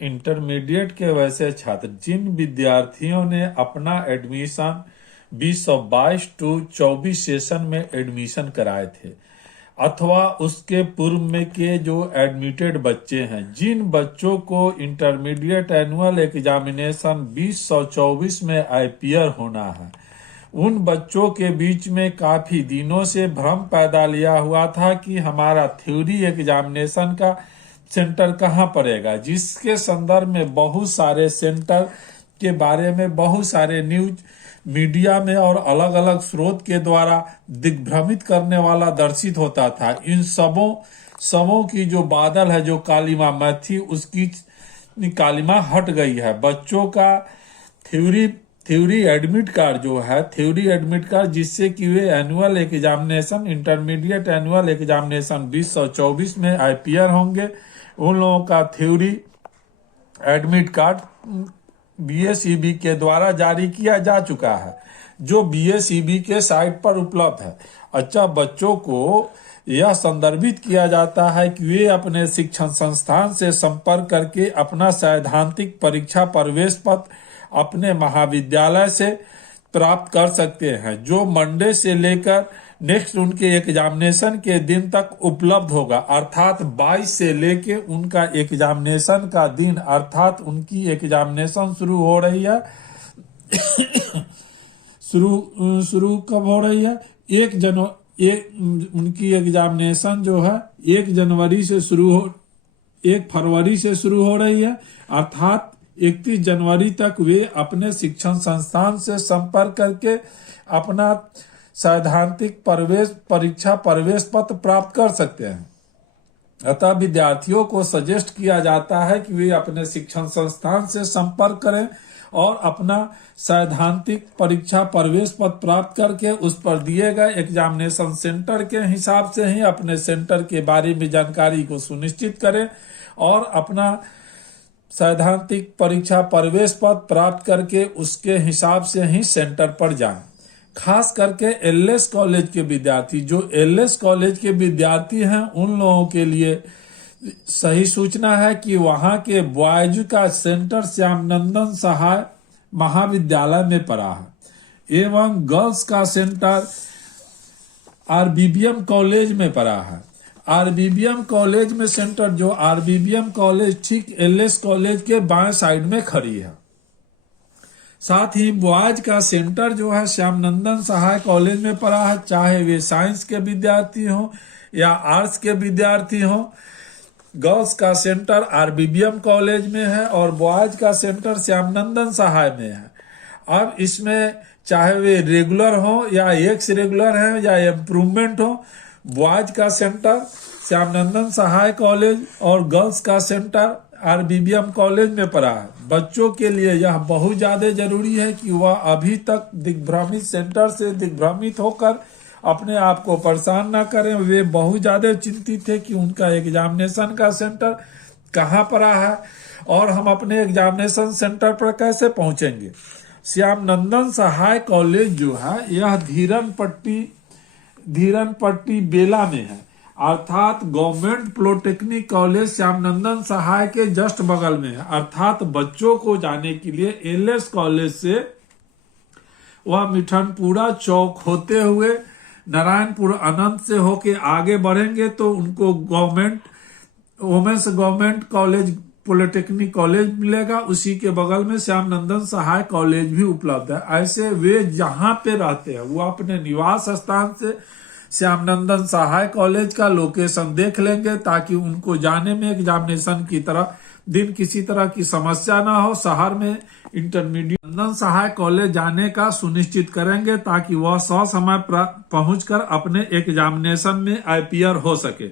Intermediate के वैसे छात्र जिन विद्यार्थियों ने अपना एडमिशन 2022 टू 24 सेशन में एडमिशन कराए थे अथवा उसके पूर्व में के जो एडमिटेड बच्चे हैं, जिन बच्चों को इंटरमीडिएट एनुअल एग्जामिनेशन 2024 में अपियर होना है, उन बच्चों के बीच में काफी दिनों से भ्रम पैदा लिया हुआ था कि हमारा थ्योरी एग्जामिनेशन का सेंटर कहाँ पड़ेगा, जिसके संदर्भ में बहुत सारे सेंटर के बारे में बहुत सारे न्यूज मीडिया में और अलग अलग स्रोत के द्वारा दिग्भ्रमित करने वाला दर्शित होता था। इन सबों की जो बादल है, जो कालिमा मैं थी, उसकी कालिमा हट गई है। बच्चों का थ्योरी एडमिट कार्ड जो है, थ्योरी एडमिट कार्ड जिससे कि वे annual examination intermediate annual examination 2024 में अपियर होंगे, उन लोगों का थ्योरी एडमिट कार्ड बीएसईबी के द्वारा जारी किया जा चुका है, जो बीएसईबी के साइट पर उपलब्ध है। अच्छा, बच्चों को यह संदर्भित किया जाता है कि वे अपने शिक्षण संस्थान से संपर्क करके अपना सैद्धांतिक परीक्षा प्रवेश पत्र अपने महाविद्यालय से प्राप्त कर सकते हैं, जो मंडे से लेकर नेक्स्ट उनके एग्जामिनेशन के दिन तक उपलब्ध होगा। अर्थात 22 से लेके उनका एग्जामिनेशन का दिन, अर्थात उनकी एग्जामिनेशन शुरू हो रही है शुरू कब हो रही है? उनकी एग्जामिनेशन जो है 1 फरवरी से शुरू हो रही है। अर्थात 31 जनवरी तक वे अपने शिक्षण संस्थान से संपर्क करके अपना सैद्धांतिक परीक्षा प्रवेश पत्र प्राप्त कर सकते हैं। अतः विद्यार्थियों को सजेस्ट किया जाता है कि वे अपने शिक्षण संस्थान से संपर्क करें और अपना सैद्धांतिक परीक्षा प्रवेश पत्र प्राप्त करके उस पर दिए गए एग्जामिनेशन सेंटर के हिसाब से ही अपने सेंटर के बारे में जानकारी को सुनिश्चित करें और अपना सैद्धांतिक परीक्षा प्रवेश पत्र प्राप्त करके उसके हिसाब से ही सेंटर पर जाएं। खास करके एलएस कॉलेज के विद्यार्थी, जो एलएस कॉलेज के विद्यार्थी हैं, उन लोगों के लिए सही सूचना है कि वहां के बॉयज का सेंटर श्यामनंदन सहाय महाविद्यालय में पड़ा है एवं गर्ल्स का सेंटर आरबीबीएम कॉलेज में पड़ा है। आरबीबीएम कॉलेज में सेंटर, जो आरबीबीएम कॉलेज ठीक एलएस कॉलेज के बाएं साइड में खड़ी है। साथ ही बॉयज का सेंटर जो है श्यामनंदन सहाय कॉलेज में पड़ा है, चाहे वे साइंस के विद्यार्थी हों या आर्ट्स के विद्यार्थी हों। गर्ल्स का सेंटर आरबीबीएम कॉलेज में है और बॉयज का सेंटर श्यामनंदन सहाय में है। अब इसमें चाहे वे रेगुलर हो या एक्स रेगुलर है या इम्प्रूवमेंट हो, बॉयज का सेंटर श्यामनंदन सहाय कॉलेज और गर्ल्स का सेंटर आरबीबीएम कॉलेज में पड़ा है। बच्चों के लिए यह बहुत ज्यादा जरूरी है कि वह अभी तक दिग्भ्रमित सेंटर से दिग्भ्रमित होकर अपने आप को परेशान ना करें। वे बहुत ज्यादा चिंतित थे कि उनका एग्जामिनेशन का सेंटर कहाँ पड़ा है और हम अपने एग्जामिनेशन सेंटर पर कैसे पहुंचेंगे। श्यामनंदन सहाय कॉलेज जो है यह धीरन पट्टी बेला में है, अर्थात गवर्नमेंट पॉलिटेक्निक कॉलेज श्यामनंदन सहाय के जस्ट बगल में है। अर्थात बच्चों को जाने के लिए एलएस कॉलेज से वह मिठनपुरा चौक होते हुए नारायणपुर अनंत से होके आगे बढ़ेंगे तो उनको women's government college polytechnic college मिलेगा। उसी के बगल में श्यामनंदन सहाय कॉलेज भी उपलब्ध है। ऐसे वे जहां पे रहते हैं वो अपने निवास स्थान से श्यामनंदन सहाय कॉलेज का लोकेशन देख लेंगे ताकि उनको जाने में एग्जामिनेशन की तरह दिन किसी तरह की समस्या ना हो। शहर में इंटरमीडिएट नंदन सहाय कॉलेज जाने का सुनिश्चित करेंगे ताकि वह समय पहुंचकर अपने एग्जामिनेशन में अपियर हो सके।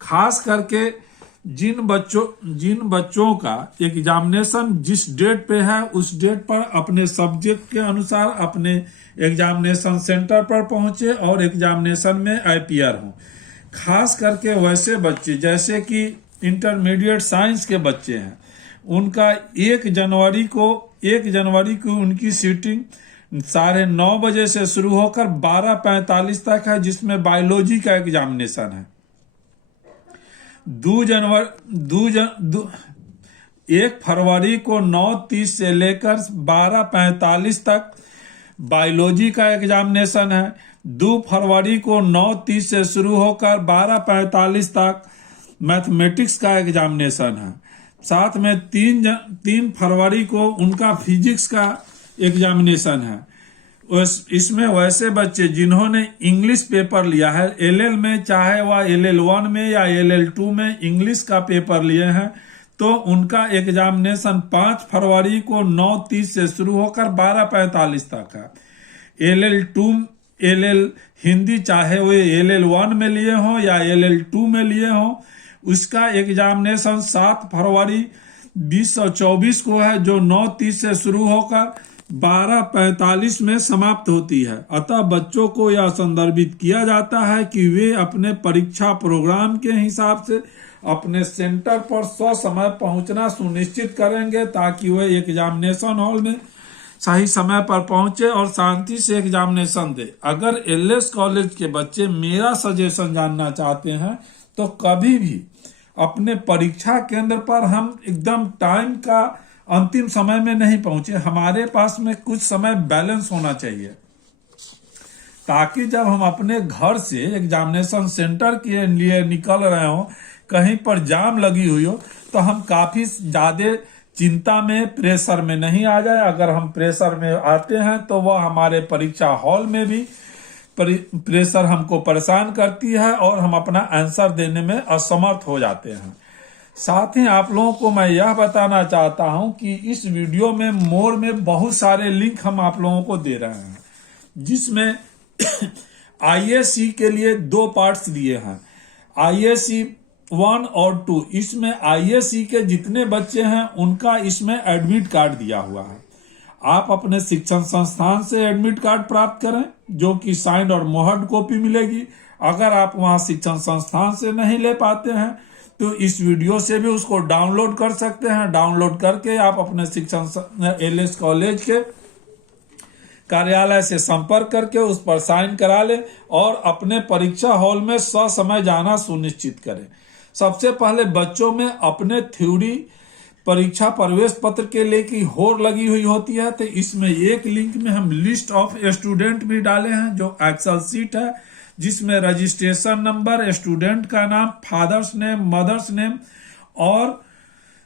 खास करके जिन बच्चों का एग्जामिनेशन जिस डेट पे है उस डेट पर अपने सब्जेक्ट के अनुसार अपने एग्जामिनेशन सेंटर पर पहुंचे और एग्जामिनेशन में अपियर हों। खास करके वैसे बच्चे जैसे कि इंटरमीडिएट साइंस के बच्चे हैं, उनका 1 जनवरी को उनकी सीटिंग 9:30 बजे से शुरू होकर 12:45 तक है, जिसमें बायोलॉजी का एग्जामिनेशन है। 1 फरवरी को 9:30 से लेकर 12:45 तक बायोलॉजी का एग्जामिनेशन है। 2 फरवरी को 9:30 से शुरू होकर 12:45 तक मैथमेटिक्स का एग्जामिनेशन है। साथ में 3 फरवरी को उनका फिजिक्स का एग्जामिनेशन है। इसमें वैसे बच्चे जिन्होंने इंग्लिश पेपर लिया है एलएल में, चाहे वह LL1 में या LL2 में इंग्लिश का पेपर लिए हैं, तो उनका एग्जामिनेशन 5 फरवरी को 9:30 से शुरू होकर 12:45 तक है। LL हिंदी चाहे वे LL1 में लिए हों या LL2 में लिए हों, उसका एग्जामिनेशन 7 फरवरी 2024 को है, जो 9:30 से शुरू होकर 12:45 में समाप्त होती है। अतः बच्चों को यह संदर्भित किया जाता है कि वे अपने परीक्षा प्रोग्राम के हिसाब से अपने सेंटर पर समय पहुंचना सुनिश्चित करेंगे, ताकि वे एग्जामिनेशन हॉल में सही समय पर पहुंचे और शांति से एग्जामिनेशन दे। अगर एलएस कॉलेज के बच्चे मेरा सजेशन जानना चाहते हैं तो कभी भी अपने परीक्षा केंद्र पर हम एकदम टाइम का अंतिम समय में नहीं पहुंचे। हमारे पास में कुछ समय बैलेंस होना चाहिए, ताकि जब हम अपने घर से एग्जामिनेशन सेंटर के लिए निकल रहे हो, कहीं पर जाम लगी हुई हो, तो हम काफी ज्यादा चिंता में, प्रेशर में नहीं आ जाए। अगर हम प्रेशर में आते हैं तो वह हमारे परीक्षा हॉल में भी प्रेशर हमको परेशान करती है और हम अपना आंसर देने में असमर्थ हो जाते हैं। साथ ही आप लोगों को मैं यह बताना चाहता हूं कि इस वीडियो में मोर में बहुत सारे लिंक हम आप लोगों को दे रहे हैं, जिसमें IAC के लिए 2 पार्ट्स दिए हैं, IAC 1 और 2। इसमें IAC के जितने बच्चे हैं उनका इसमें एडमिट कार्ड दिया हुआ है। आप अपने शिक्षण संस्थान से एडमिट कार्ड प्राप्त करें, जो कि साइंड और मोहर्ड कॉपी मिलेगी। अगर आप वहां शिक्षण संस्थान से नहीं ले पाते हैं तो इस वीडियो से भी उसको डाउनलोड कर सकते हैं। डाउनलोड करके आप अपने शिक्षण एलएस कॉलेज के कार्यालय से संपर्क करके उस पर साइन करा लें और अपने परीक्षा हॉल में ससमय जाना सुनिश्चित करें। सबसे पहले बच्चों में अपने थ्योरी परीक्षा प्रवेश पत्र के लिए की होड़ लगी हुई होती है, तो इसमें एक लिंक में हम लिस्ट ऑफ स्टूडेंट भी डाले हैं, जो एक्सेल सीट है, जिसमें रजिस्ट्रेशन नंबर, स्टूडेंट का नाम, फादर्स नेम, मदर्स नेम और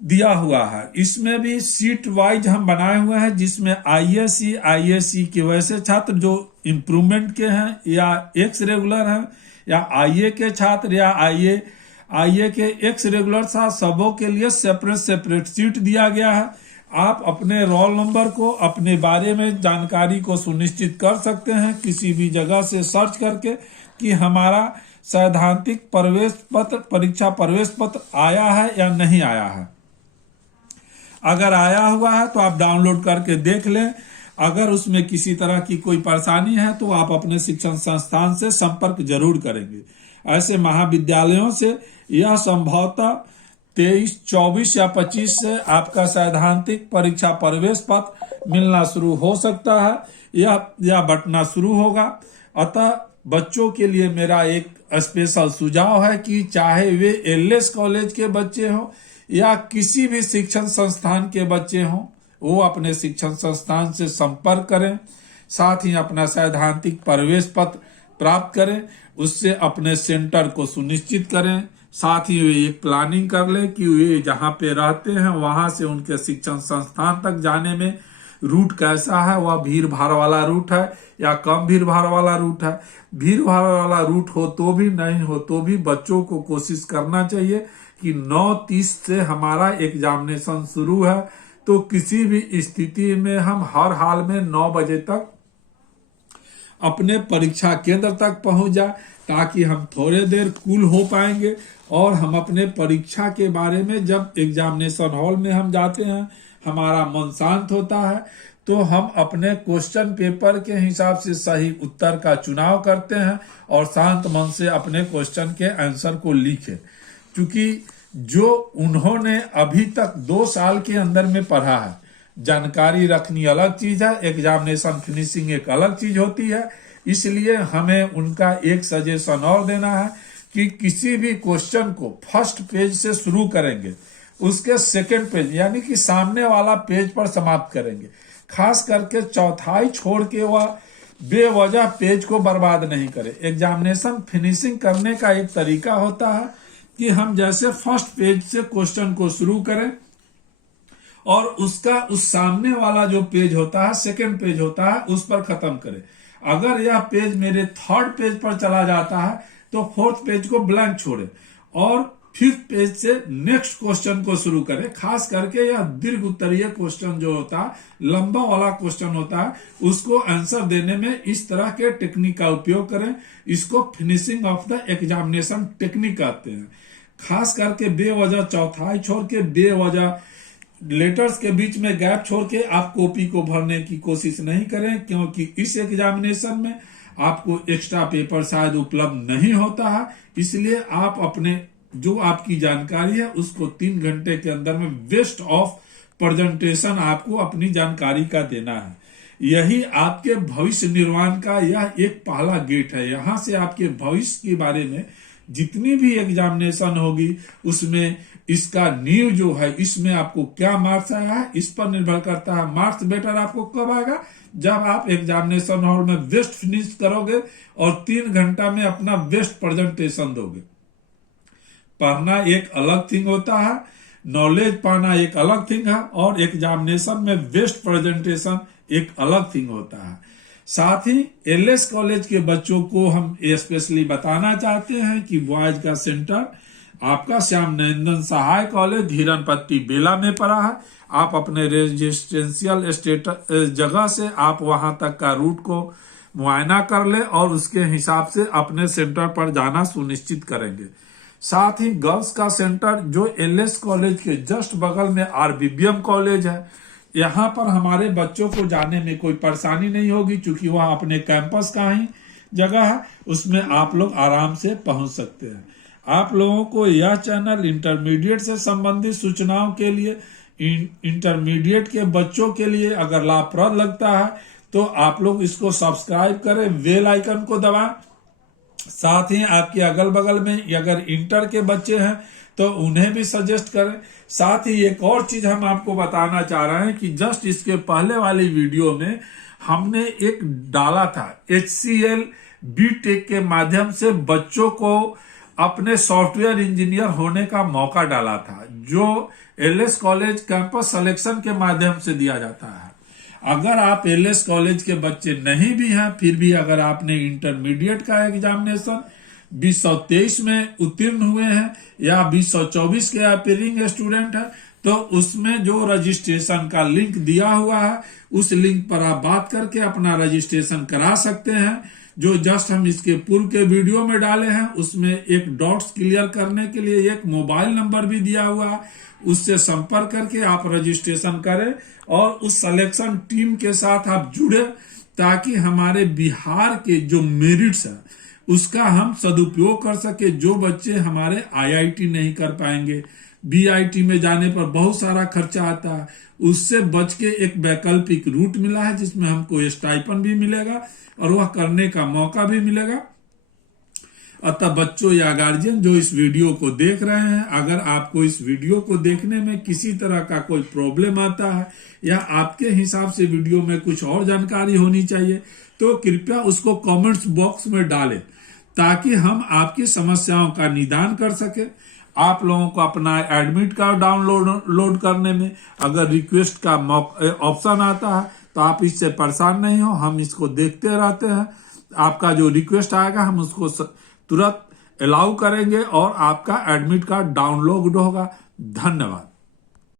दिया हुआ है। इसमें भी सीट वाइज हम बनाए हुए हैं, जिसमें IAC के वैसे छात्र जो इम्प्रूवमेंट के हैं या एक्स रेगुलर हैं, या IA के छात्र या IA के एक्स रेगुलर था, सबों के लिए सेपरेट सीट दिया गया है। आप अपने रोल नंबर को, अपने बारे में जानकारी को सुनिश्चित कर सकते हैं किसी भी जगह से सर्च करके कि हमारा सैद्धांतिक प्रवेश पत्र, परीक्षा प्रवेश पत्र आया है या नहीं आया है। अगर आया हुआ है तो आप डाउनलोड करके देख लें। अगर उसमें किसी तरह की कोई परेशानी है तो आप अपने शिक्षण संस्थान से संपर्क जरूर करेंगे। ऐसे महाविद्यालयों से यह संभवतः 23, 24 या 25 से आपका सैद्धांतिक परीक्षा प्रवेश पत्र मिलना शुरू हो सकता है या बंटना शुरू होगा। अतः बच्चों के लिए मेरा एक स्पेशल सुझाव है कि चाहे वे एलएस कॉलेज के बच्चे हों या किसी भी शिक्षण संस्थान के बच्चे हों, वो अपने शिक्षण संस्थान से संपर्क करें, साथ ही अपना सैद्धांतिक प्रवेश पत्र प्राप्त करें, उससे अपने सेंटर को सुनिश्चित करें। साथ ही वे एक प्लानिंग कर ले कि वे जहाँ पे रहते हैं वहां से उनके शिक्षण संस्थान तक जाने में रूट कैसा है, वह भीड़ भाड़ वाला रूट है या कम भीड़ भाड़ वाला रूट है। भीड़ भाड़ वाला रूट हो तो भी, नहीं हो तो भी बच्चों को कोशिश करना चाहिए कि 9:30 से हमारा एग्जामिनेशन शुरू है, तो किसी भी स्थिति में हम हर हाल में 9 बजे तक अपने परीक्षा केंद्र तक पहुंच जाए, ताकि हम थोड़े देर कूल हो पाएंगे और हम अपने परीक्षा के बारे में, जब एग्जामिनेशन हॉल में हम जाते हैं, हमारा मन शांत होता है, तो हम अपने क्वेश्चन पेपर के हिसाब से सही उत्तर का चुनाव करते हैं और शांत मन से अपने क्वेश्चन के आंसर को लिखें। क्योंकि जो उन्होंने अभी तक 2 साल के अंदर में पढ़ा है, जानकारी रखनी अलग चीज है, एग्जामिनेशन फिनिशिंग एक अलग चीज होती है। इसलिए हमें उनका एक सजेशन और देना है कि किसी भी क्वेश्चन को फर्स्ट पेज से शुरू करेंगे उसके सेकंड पेज यानी कि सामने वाला पेज पर समाप्त करेंगे। खास करके चौथाई छोड़ के वह बेवजह पेज को बर्बाद नहीं करें। एग्जामिनेशन फिनिशिंग करने का एक तरीका होता है कि हम जैसे फर्स्ट पेज से क्वेश्चन को शुरू करें और उसका उस सामने वाला जो पेज होता है, सेकंड पेज होता है, उस पर खत्म करें। अगर यह पेज मेरे थर्ड पेज पर चला जाता है तो फोर्थ पेज को ब्लैंक छोड़े और फिफ्थ पेज से नेक्स्ट क्वेश्चन को शुरू करें। खास करके यह दीर्घ उत्तरीय क्वेश्चन जो होता है, लंबा वाला क्वेश्चन होता है, उसको आंसर देने में इस तरह के टेक्निक का उपयोग करें। इसको finishing of the examination technique कहते हैं। खास करके बेवजह चौथाई छोड़ के, बेवजह लेटर्स के बीच में गैप छोड़ के आप कॉपी को भरने की कोशिश नहीं करें, क्योंकि इस एग्जामिनेशन में आपको एक्स्ट्रा पेपर शायद उपलब्ध नहीं होता है। इसलिए आप अपने जो आपकी जानकारी है उसको 3 घंटे के अंदर में बेस्ट ऑफ प्रेजेंटेशन आपको अपनी जानकारी का देना है। यही आपके भविष्य निर्माण का यह एक पहला गेट है। यहां से आपके भविष्य के बारे में जितनी भी एग्जामिनेशन होगी उसमें इसका नींव जो है, इसमें आपको क्या मार्क्स आया है इस पर निर्भर करता है। मार्क्स बेटर आपको कब आएगा? जब आप एग्जामिनेशन हॉल में बेस्ट फिनिश करोगे और 3 घंटा में अपना बेस्ट प्रेजेंटेशन दोगे। पढ़ना एक अलग थिंग होता है, नॉलेज पाना एक अलग थिंग है, और एग्जामिनेशन में बेस्ट प्रेजेंटेशन एक अलग थिंग होता है। साथ ही एलएस कॉलेज के बच्चों को हम स्पेशली बताना चाहते हैं कि बॉयज का सेंटर आपका श्याम नरेंद्र सहाय कॉलेज हिरनपट्टी बेला में पड़ा है। आप अपने रेजिडेंशियल स्टेटस जगह से आप वहां तक का रूट को मुआयना कर ले और उसके हिसाब से अपने सेंटर पर जाना सुनिश्चित करेंगे। साथ ही गर्ल्स का सेंटर जो एलएस कॉलेज के जस्ट बगल में आरबीबीएम कॉलेज है, यहाँ पर हमारे बच्चों को जाने में कोई परेशानी नहीं होगी, क्योंकि वह अपने कैंपस का ही जगह है, उसमें आप लोग आराम से पहुंच सकते हैं। आप लोगों को यह चैनल इंटरमीडिएट से संबंधित सूचनाओं के लिए, इंटरमीडिएट के बच्चों के लिए अगर लाभप्रद लगता है तो आप लोग इसको सब्सक्राइब करें, बेल आइकन को दबाएं। साथ ही आपके अगल बगल में अगर इंटर के बच्चे हैं तो उन्हें भी सजेस्ट करें। साथ ही एक और चीज हम आपको बताना चाह रहे हैं कि जस्ट इसके पहले वाली वीडियो में हमने एक डाला था HCL BTech के माध्यम से बच्चों को अपने सॉफ्टवेयर इंजीनियर होने का मौका डाला था, जो एलएस कॉलेज कैंपस सिलेक्शन के माध्यम से दिया जाता है। अगर आप एलएस कॉलेज के बच्चे नहीं भी हैं, फिर भी अगर आपने इंटरमीडिएट का एग्जामिनेशन 2023 में उत्तीर्ण हुए हैं या 2024 के अपीयरिंग स्टूडेंट है, तो उसमें जो रजिस्ट्रेशन का लिंक दिया हुआ है उस लिंक पर आप बात करके अपना रजिस्ट्रेशन करा सकते हैं। जो जस्ट हम इसके पूर्व के वीडियो में डाले हैं उसमें एक डॉट्स क्लियर करने के लिए एक मोबाइल नंबर भी दिया हुआ है, उससे संपर्क करके आप रजिस्ट्रेशन करें और उस सिलेक्शन टीम के साथ आप जुड़े, ताकि हमारे बिहार के जो मेरिट्स है उसका हम सदुपयोग कर सके। जो बच्चे हमारे आईआईटी नहीं कर पाएंगे, बीआईटी में जाने पर बहुत सारा खर्चा आता है, उससे बच के एक वैकल्पिक रूट मिला है जिसमें हमको स्टाइपेंड भी मिलेगा और वह करने का मौका भी मिलेगा। अतः बच्चों या गार्जियन जो इस वीडियो को देख रहे हैं, अगर आपको इस वीडियो को देखने में किसी तरह का कोई प्रॉब्लम आता है या आपके हिसाब से वीडियो में कुछ और जानकारी होनी चाहिए, तो कृपया उसको कमेंट्स बॉक्स में डालें, ताकि हम आपकी समस्याओं का निदान कर सके। आप लोगों को अपना एडमिट कार्ड डाउनलोड करने में अगर रिक्वेस्ट का ऑप्शन आता है तो आप इससे परेशान नहीं हो, हम इसको देखते रहते हैं। आपका जो रिक्वेस्ट आएगा हम उसको तुरंत अलाउ करेंगे और आपका एडमिट कार्ड डाउनलोड होगा। धन्यवाद।